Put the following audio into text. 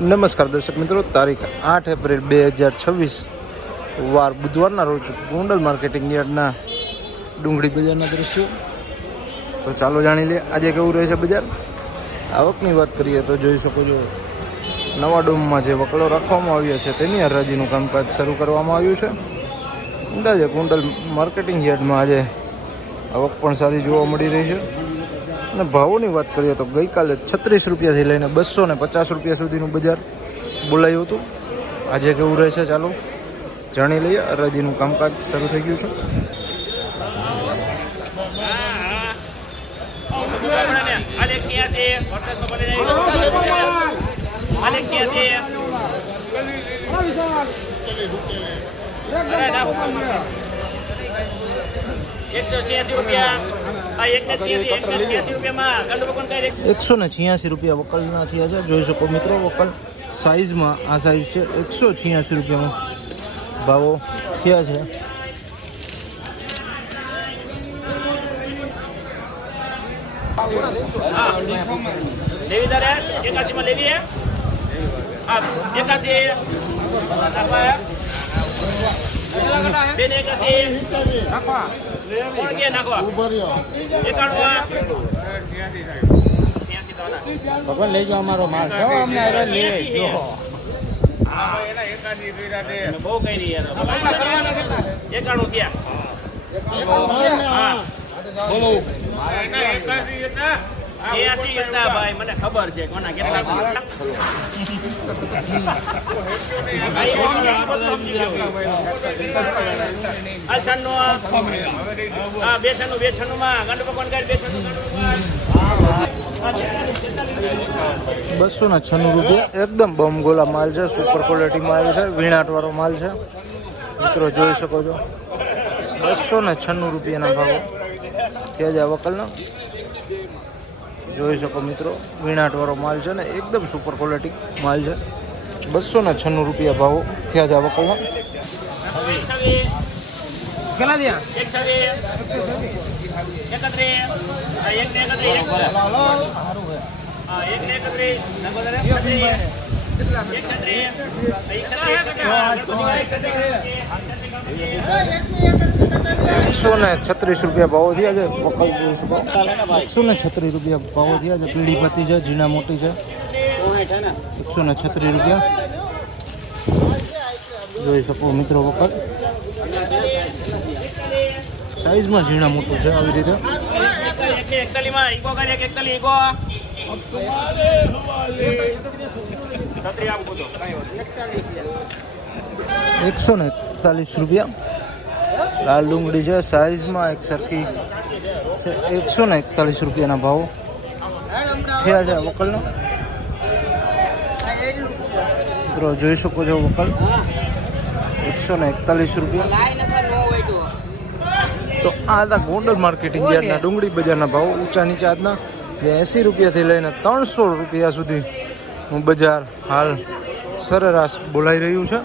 નમસ્કાર દર્શક મિત્રો, તારીખ 8 એપ્રિલ 2026 વાર બુધવારના રોજ ગોંડલ માર્કેટિંગ યાર્ડના ડુંગળી બજારના દ્રશ્યો. તો ચાલો જાણી લે આજે કેવું રહે છે બજાર. આવકની વાત કરીએ તો જોઈ શકો છો નવા ડોમમાં જે વકલો રાખવામાં આવ્યા છે તેની હરાજીનું કામકાજ શરૂ કરવામાં આવ્યું છે. અંદાજે ગોંડલ માર્કેટિંગ યાર્ડમાં આજે આવક પણ સારી જોવા મળી રહી છે. અને ભાવોની વાત કરીએ તો ગઈકાલે 36 રૂપિયાથી લઈને 250 રૂપિયા સુધીનું બજાર બોલાયું હતું. આજે કેવું રહે છે ચાલો જાણી લઈએ. હરાજીનું કામકાજ શરૂ થઈ ગયું છે. ₹186 વકલના થયા છે. જોઈ શકો મિત્રો, વકલ સાઈઝમાં આ સાઈઝ છે. ₹186 ભાવો થયા છે. ભગવાન લઈ જાઓ અમારો માલ બહુ કઈ રહી એકાણું થયા ભાઈ, મને ખબર છે કોના કેટલા ₹296 એકદમ બમગોલા માલ છે. સુપર ક્વોલિટી માલ છે. વીણાટવાળો માલ છે. મિત્રો જોઈ શકો છો ₹296 ભાવો થયા છે વકલનો. જોઈ શકો મિત્રો, વીણાટવાળો માલ છે ને એકદમ સુપર ક્વોલિટી માલ છે. ₹296 ભાવો થયા છે વકલનો. કેટલા થયા? ₹136 ભાવો થયા છે વકલ. જોઈ શકો ₹136 ભાવો થયા છે. પીળી પત્તી છે, ઝીણા મોટી છે. ₹136 જોઈ શકો મિત્રો. વકલ સાઈઝમાં ઝીણા મોટું છે આવી રીતે. ₹141 લાલ ડુંગળી છે. સાઈઝમાં એક સરખી છે. ₹141 ભાવ થયા છે વકલનો. મિત્રો જોઈ શકો છો વકલ ₹141. તો આ હતા ગોંડલ માર્કેટિંગ યાર્ડના ડુંગળી બજારના ભાવ. ઊંચા નીચે આજના ₹80 લઈને ₹300 સુધીનું બજાર હાલ સરેરાશ બોલાઈ રહ્યું છે.